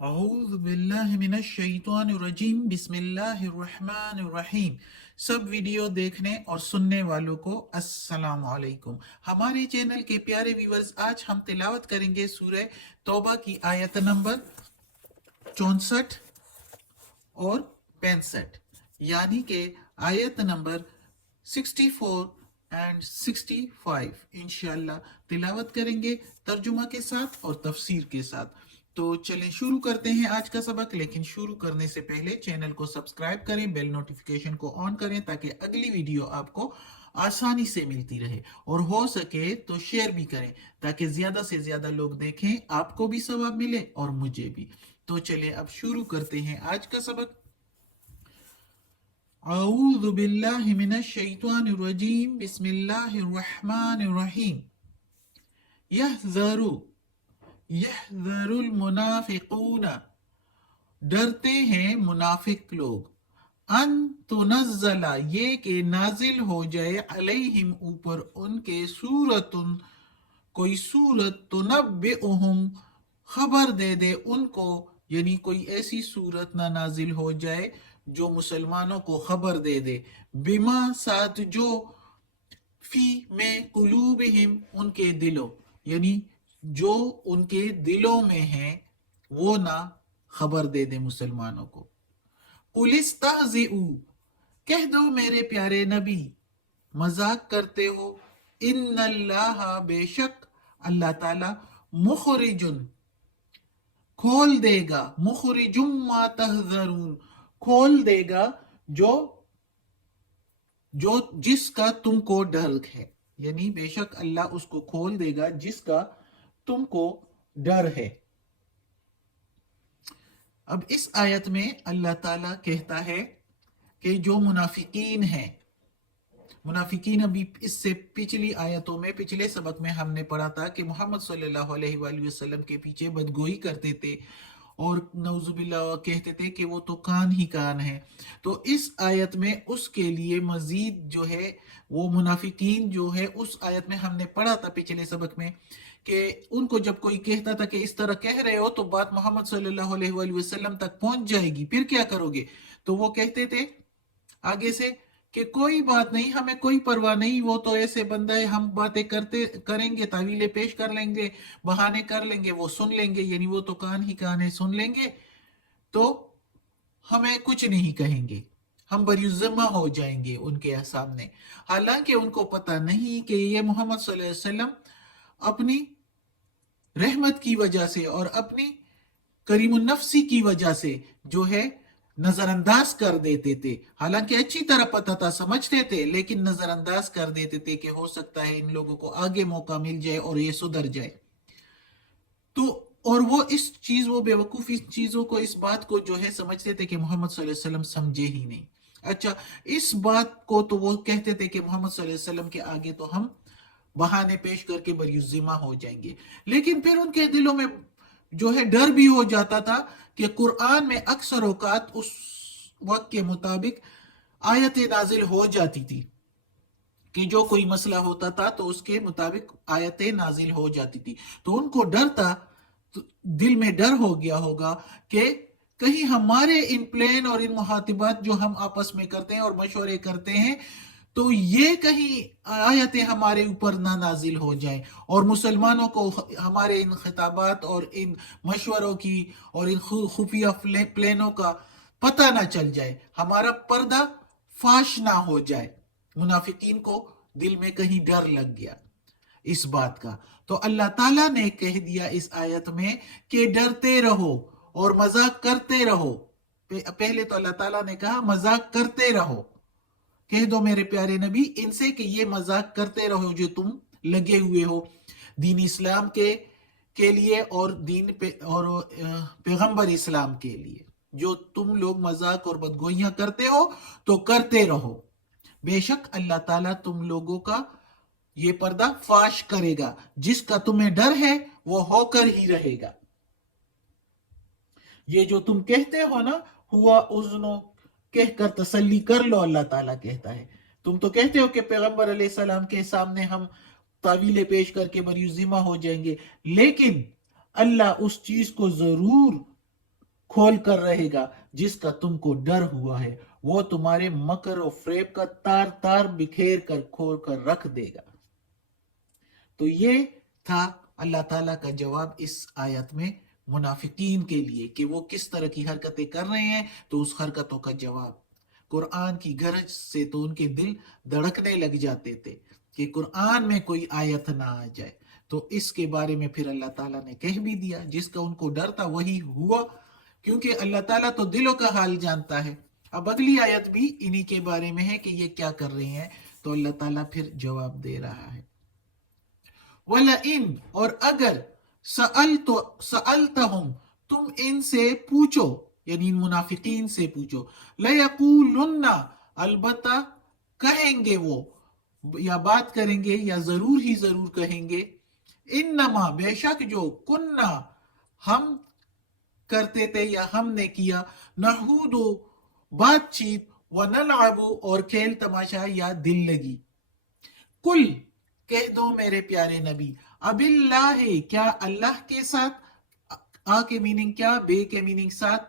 اعوذ باللہ من الشیطان الرجیم بسم اللہ الرحمن الرحیم۔ سب ویڈیو دیکھنے اور سننے والوں کو السلام علیکم۔ ہمارے چینل کے پیارے ویورز، آج ہم تلاوت کریں گے سورہ توبہ کی آیت نمبر 64 اور 65، یعنی کہ آیت نمبر 64 اینڈ 65 انشاءاللہ تلاوت کریں گے ترجمہ کے ساتھ اور تفسیر کے ساتھ۔ تو چلیں شروع کرتے ہیں آج کا سبق، لیکن شروع کرنے سے پہلے چینل کو سبسکرائب کریں، بیل نوٹیفیکیشن کو آن کریں تاکہ اگلی ویڈیو آپ کو آسانی سے ملتی رہے، اور ہو سکے تو شیئر بھی کریں تاکہ زیادہ سے زیادہ لوگ دیکھیں، آپ کو بھی ثواب ملے اور مجھے بھی۔ تو چلیں اب شروع کرتے ہیں آج کا سبق۔ اعوذ باللہ من الشیطان الرجیم بسم اللہ الرحمن الرحیم۔ یحذر المنافقون، ڈرتے ہیں منافق لوگ، ان تنزل، یہ کہ نازل ہو جائے، علیہم اوپر ان کے، سورتن کوئی سورت، تنبئہم خبر دے دے ان کو، یعنی کوئی ایسی سورت نہ نازل ہو جائے جو مسلمانوں کو خبر دے دے، بما ساتھ جو، فی میں، قلوبہم ان کے دلوں، یعنی جو ان کے دلوں میں ہیں وہ نہ خبر دے دے مسلمانوں کو۔ قل استہزئوا، کہہ دو میرے پیارے نبی، مذاق کرتے ہو، ان اللہ، بے شک اللہ تعالی، مخرجن کھول دے گا، مخرجم ما تحذرون کھول دے گا جو جس کا تم کو ڈر ہے، یعنی بے شک اللہ اس کو کھول دے گا جس کا تم کو ڈر ہے۔ اب اس آیت میں اللہ تعالیٰ کہتا ہے کہ جو منافقین ہیں، منافقین ابھی اس سے پچھلی آیتوں میں، پچھلے سبق میں ہم نے پڑھا تھا کہ محمد صلی اللہ علیہ وآلہ وسلم کے پیچھے بدگوئی کرتے تھے اور نعوذ باللہ کہتے تھے کہ وہ تو کان ہی کان ہے۔ تو اس آیت میں اس کے لیے مزید جو ہے، وہ منافقین جو ہے، اس آیت میں ہم نے پڑھا تھا پچھلے سبق میں کہ ان کو جب کوئی کہتا تھا کہ اس طرح کہہ رہے ہو تو بات محمد صلی اللہ علیہ وآلہ وسلم تک پہنچ جائے گی، پھر کیا کرو گے؟ تو وہ کہتے تھے آگے سے کہ کوئی بات نہیں، ہمیں کوئی پرواہ نہیں، وہ تو ایسے بندہ ہے، ہم باتیں کریں گے، تعویلیں پیش کر لیں گے، بہانے کر لیں گے، وہ سن لیں گے، یعنی وہ تو کان ہی کان ہے، سن لیں گے تو ہمیں کچھ نہیں کہیں گے، ہم بریالذمہ ہو جائیں گے ان کے سامنے۔ حالانکہ ان کو پتہ نہیں کہ یہ محمد صلی اللہ علیہ وسلم اپنی رحمت کی وجہ سے اور اپنی کریم النفسی کی وجہ سے جو ہے نظر انداز کر دیتے تھے، حالانکہ اچھی طرح پتہ تھا، سمجھتے تھے، لیکن نظر انداز کر دیتے تھے کہ ہو سکتا ہے ان لوگوں کو آگے موقع مل جائے اور یہ سدھر جائے۔ تو اور وہ اس چیز، وہ بیوقوف اس چیزوں کو، اس بات کو جو ہے سمجھتے تھے کہ محمد صلی اللہ علیہ وسلم سمجھے ہی نہیں۔ اچھا، اس بات کو تو وہ کہتے تھے کہ محمد صلی اللہ علیہ وسلم کے آگے تو ہم بہانے پیش کر کے بریالذمہ ہو جائیں گے، لیکن پھر ان کے دلوں میں جو ہے ڈر بھی ہو جاتا تھا کہ قرآن میں اکثر اوقات اس وقت کے مطابق آیت نازل ہو جاتی تھی کہ جو کوئی مسئلہ ہوتا تھا تو اس کے مطابق آیتیں نازل ہو جاتی تھی، تو ان کو ڈر تھا، دل میں ڈر ہو گیا ہوگا کہ کہیں ہمارے ان پلان اور ان محاطبات جو ہم آپس میں کرتے ہیں اور مشورے کرتے ہیں تو یہ کہیں آیتیں ہمارے اوپر نہ نازل ہو جائیں اور مسلمانوں کو ہمارے ان خطابات اور ان مشوروں کی اور ان خفیہ پلانوں کا پتہ نہ چل جائے، ہمارا پردہ فاش نہ ہو جائے۔ منافقین کو دل میں کہیں ڈر لگ گیا اس بات کا، تو اللہ تعالیٰ نے کہہ دیا اس آیت میں کہ ڈرتے رہو اور مذاق کرتے رہو۔ پہلے تو اللہ تعالیٰ نے کہا مذاق کرتے رہو، کہہ دو میرے پیارے نبی ان سے کہ یہ مذاق کرتے رہو جو تم لگے ہوئے ہو دین اسلام کے لیے اور پیغمبر اسلام کے لیے، جو تم لوگ مذاق اور بدگوئیاں کرتے ہو تو کرتے رہو، بے شک اللہ تعالیٰ تم لوگوں کا یہ پردہ فاش کرے گا، جس کا تمہیں ڈر ہے وہ ہو کر ہی رہے گا۔ یہ جو تم کہتے ہو نا، ہوا اذنو، کہہ کر تسلی کر لو، اللہ تعالیٰ کہتا ہے تم تو کہتے ہو کہ پیغمبر علیہ السلام کے سامنے ہم تعویلیں پیش کر کے بریالذمہ ہو جائیں گے، لیکن اللہ اس چیز کو ضرور کھول کر رہے گا جس کا تم کو ڈر ہوا ہے، وہ تمہارے مکر و فریب کا تار تار بکھیر کر کھول کر رکھ دے گا۔ تو یہ تھا اللہ تعالیٰ کا جواب اس آیت میں منافقین کے لیے کہ وہ کس طرح کی حرکتیں کر رہے ہیں، تو اس حرکتوں کا جواب قرآن کی گرج سے تو ان کے دل دھڑکنے لگ جاتے تھے کہ قرآن میں کوئی آیت نہ آ جائے۔ تو اس کے بارے میں پھر اللہ تعالیٰ نے کہہ بھی دیا، جس کا ان کو ڈر تھا وہی ہوا، کیونکہ اللہ تعالیٰ تو دلوں کا حال جانتا ہے۔ اب اگلی آیت بھی انہی کے بارے میں ہے کہ یہ کیا کر رہے ہیں، تو اللہ تعالیٰ پھر جواب دے رہا ہے، وَلَئِن، اور اگر سألتہم، تم ان سے پوچھو، یعنی ان منافقین سے پوچھو، لَيَقُولُنَّ، البتہ کہیں گے وہ، یا بات کریں گے یا ضرور ہی ضرور کہیں گے، انما، بے شک جو، کننا، ہم کرتے تھے یا ہم نے کیا، نحود، بات چیت، ونلعب، اور کھیل تماشا یا دل لگی۔ کل، کہہ دو میرے پیارے نبی، اب اللہ، کیا اللہ کے ساتھ، آ کے میننگ کیا، بے کے میننگ ساتھ،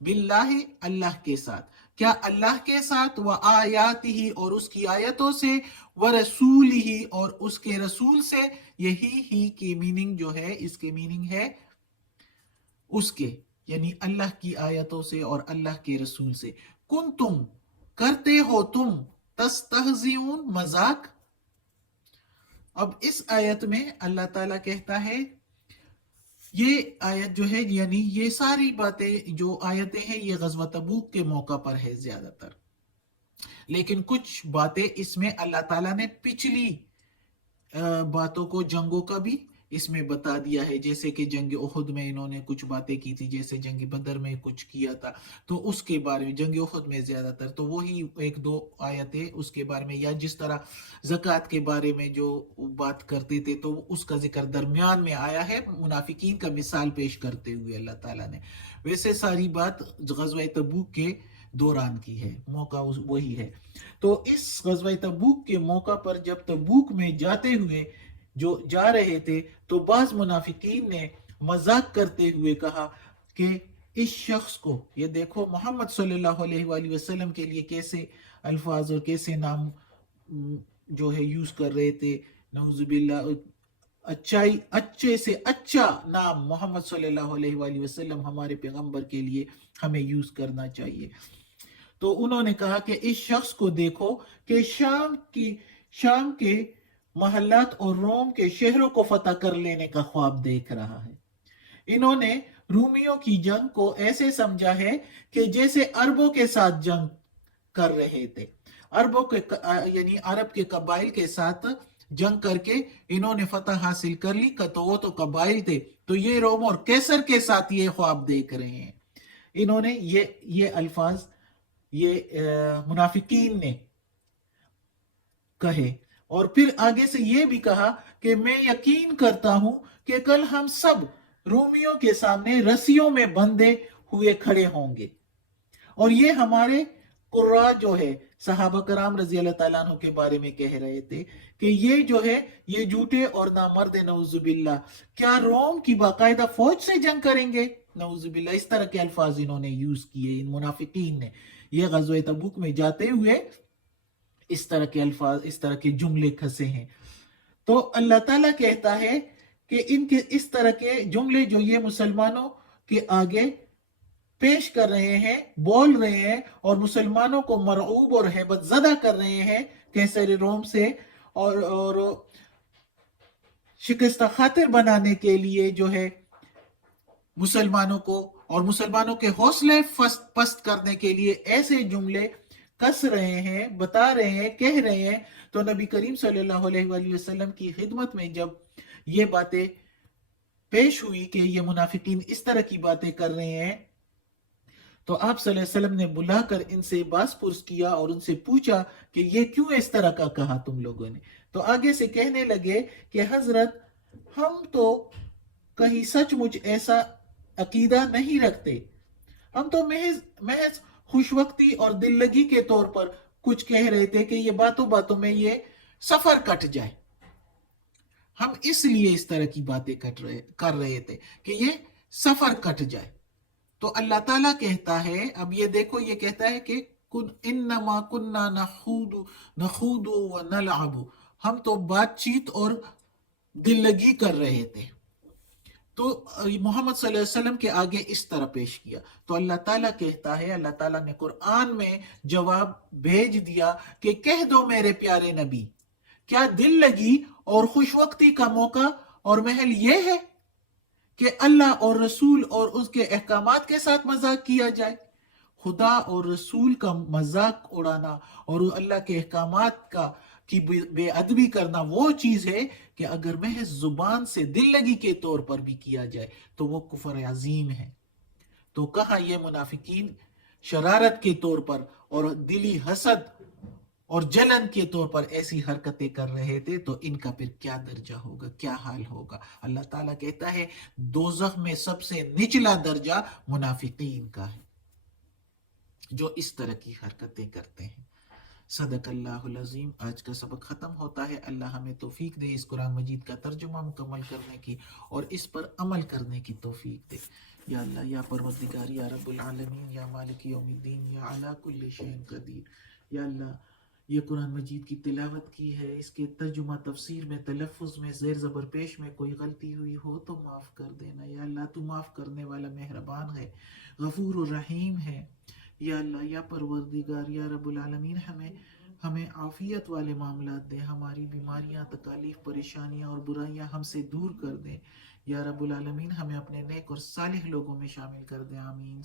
باللہ، اللہ کے ساتھ، کیا اللہ کے ساتھ، و آیاتہ، اور اس کی آیتوں سے، و رسولہ، اور اس کے رسول سے، یہی ہی کی میننگ جو ہے، اس کے میننگ ہے اس کے، یعنی اللہ کی آیتوں سے اور اللہ کے رسول سے، کن تم، کرتے ہو تم، تستہزئون، مذاق۔ اب اس آیت میں اللہ تعالیٰ کہتا ہے، یہ آیت جو ہے، یعنی یہ ساری باتیں جو آیتیں ہیں یہ غزوہ تبوک کے موقع پر ہے زیادہ تر، لیکن کچھ باتیں اس میں اللہ تعالیٰ نے پچھلی باتوں کو، جنگوں کا بھی اس میں بتا دیا ہے، جیسے کہ جنگ احد میں انہوں نے کچھ باتیں کی تھی، جیسے جنگ بدر میں کچھ کیا تھا، تو اس کے بارے میں، جنگ احد میں زیادہ تر تو وہی ایک دو آیتیں اس کے بارے میں، یا جس طرح زکوٰۃ کے بارے میں جو بات کرتے تھے تو اس کا ذکر درمیان میں آیا ہے، منافقین کا مثال پیش کرتے ہوئے اللہ تعالیٰ نے۔ ویسے ساری بات غزوہ تبوک کے دوران کی ہے، موقع وہی ہے۔ تو اس غزوہ تبوک کے موقع پر جب تبوک میں جاتے ہوئے جو جا رہے تھے، تو بعض منافقین نے مذاق کرتے ہوئے کہا کہ اس شخص کو، یہ دیکھو محمد صلی اللہ علیہ وآلہ وسلم کے لیے کیسے الفاظ اور کیسے نام جو ہے یوز کر رہے تھے، نعوذ باللہ، اچھے سے اچھا نام محمد صلی اللہ علیہ وآلہ وسلم ہمارے پیغمبر کے لیے ہمیں یوز کرنا چاہیے۔ تو انہوں نے کہا کہ اس شخص کو دیکھو کہ شام کے محلات اور روم کے شہروں کو فتح کر لینے کا خواب دیکھ رہا ہے۔ انہوں نے رومیوں کی جنگ کو ایسے سمجھا ہے کہ جیسے عربوں کے ساتھ جنگ کر رہے تھے، عربوں کے، یعنی عرب کے قبائل کے ساتھ جنگ کر کے انہوں نے فتح حاصل کر لی، تو وہ تو قبائل تھے، تو یہ روم اور کیسر کے ساتھ یہ خواب دیکھ رہے ہیں۔ انہوں نے یہ الفاظ یہ منافقین نے کہے، اور پھر آگے سے یہ بھی کہا کہ میں یقین کرتا ہوں کہ کل ہم سب رومیوں کے سامنے رسیوں میں بندھے ہوئے کھڑے ہوں گے، اور یہ ہمارے قرآ جو ہے صحابہ کرام رضی اللہ تعالیٰ عنہ کے بارے میں کہہ رہے تھے کہ یہ جو ہے یہ جھوٹے اور نامرد، نعوذ باللہ، کیا روم کی باقاعدہ فوج سے جنگ کریں گے، نعوذ باللہ۔ اس طرح کے الفاظ انہوں نے یوز کیے، ان منافقین نے، یہ غزوہ تبوک میں جاتے ہوئے اس طرح کے الفاظ، اس طرح کے جملے کھسے ہیں۔ تو اللہ تعالیٰ کہتا ہے کہ ان کے اس طرح کے جملے جو یہ مسلمانوں کے آگے پیش کر رہے ہیں، بول رہے ہیں، اور مسلمانوں کو مرعوب اور ہیبت زدہ کر رہے ہیں کیسر روم سے، اور شکستہ خاطر بنانے کے لیے جو ہے مسلمانوں کو، اور مسلمانوں کے حوصلے پست کرنے کے لیے ایسے جملے کس رہے ہیں، بتا رہے ہیں، کہہ رہے ہیں، تو نبی کریم صلی اللہ علیہ وآلہ وسلم کی خدمت میں جب یہ باتیں پیش ہوئی کہ یہ منافقین اس طرح کی باتیں کر رہے ہیں، تو آپ صلی اللہ علیہ وسلم نے بلا کر ان سے باس پرس کیا اور ان سے پوچھا کہ یہ کیوں اس طرح کا کہا تم لوگوں نے؟ تو آگے سے کہنے لگے کہ حضرت، ہم تو کہیں سچ مچ ایسا عقیدہ نہیں رکھتے، ہم تو محض خوش وقتی اور دل لگی کے طور پر کچھ کہہ رہے تھے کہ یہ باتوں باتوں میں یہ سفر کٹ جائے، ہم اس لیے اس طرح کی باتیں کر رہے تھے کہ یہ سفر کٹ جائے۔ تو اللہ تعالیٰ کہتا ہے، اب یہ دیکھو، یہ کہتا ہے کہ انما کننا نخوض و نلعب، ہم تو بات چیت اور دل لگی کر رہے تھے. تو محمد صلی اللہ علیہ وسلم کے آگے اس طرح پیش کیا. تو اللہ تعالیٰ کہتا ہے، اللہ تعالیٰ نے قرآن میں جواب بھیج دیا کہ کہہ دو میرے پیارے نبی، کیا دل لگی اور خوش وقتی کا موقع اور محل یہ ہے کہ اللہ اور رسول اور اس کے احکامات کے ساتھ مذاق کیا جائے؟ خدا اور رسول کا مذاق اڑانا اور اللہ کے احکامات کی بے ادبی کرنا وہ چیز ہے کہ اگر محض زبان سے دل لگی کے طور پر بھی کیا جائے تو وہ کفر عظیم ہے. تو کہاں یہ منافقین شرارت کے طور پر اور دلی حسد اور جلن کے طور پر ایسی حرکتیں کر رہے تھے، تو ان کا پھر کیا درجہ ہوگا، کیا حال ہوگا؟ اللہ تعالیٰ کہتا ہے دوزخ میں سب سے نچلا درجہ منافقین کا ہے جو اس طرح کی حرکتیں کرتے ہیں. صدق اللہ العظیم. آج کا سبق ختم ہوتا ہے. اللہ ہمیں توفیق دے اس قرآن مجید کا ترجمہ مکمل کرنے کی اور اس پر عمل کرنے کی توفیق دے. یا اللہ، یا پروردگار، یا رب العالمین، یا مالک یوم الدین، یا علی کل شیء قدیر. یا اللہ، یہ قرآن مجید کی تلاوت کی ہے، اس کے ترجمہ تفسیر میں، تلفظ میں، زیر زبر پیش میں کوئی غلطی ہوئی ہو تو معاف کر دینا. یا اللہ، تو معاف کرنے والا مہربان ہے، غفور الرحیم ہے. یا اللہ، یا پروردگار، یا رب العالمین، ہمیں عافیت والے معاملات دے، ہماری بیماریاں، تکالیف، پریشانیاں اور برائیاں ہم سے دور کر دے. یا رب العالمین، ہمیں اپنے نیک اور صالح لوگوں میں شامل کر دے. آمین.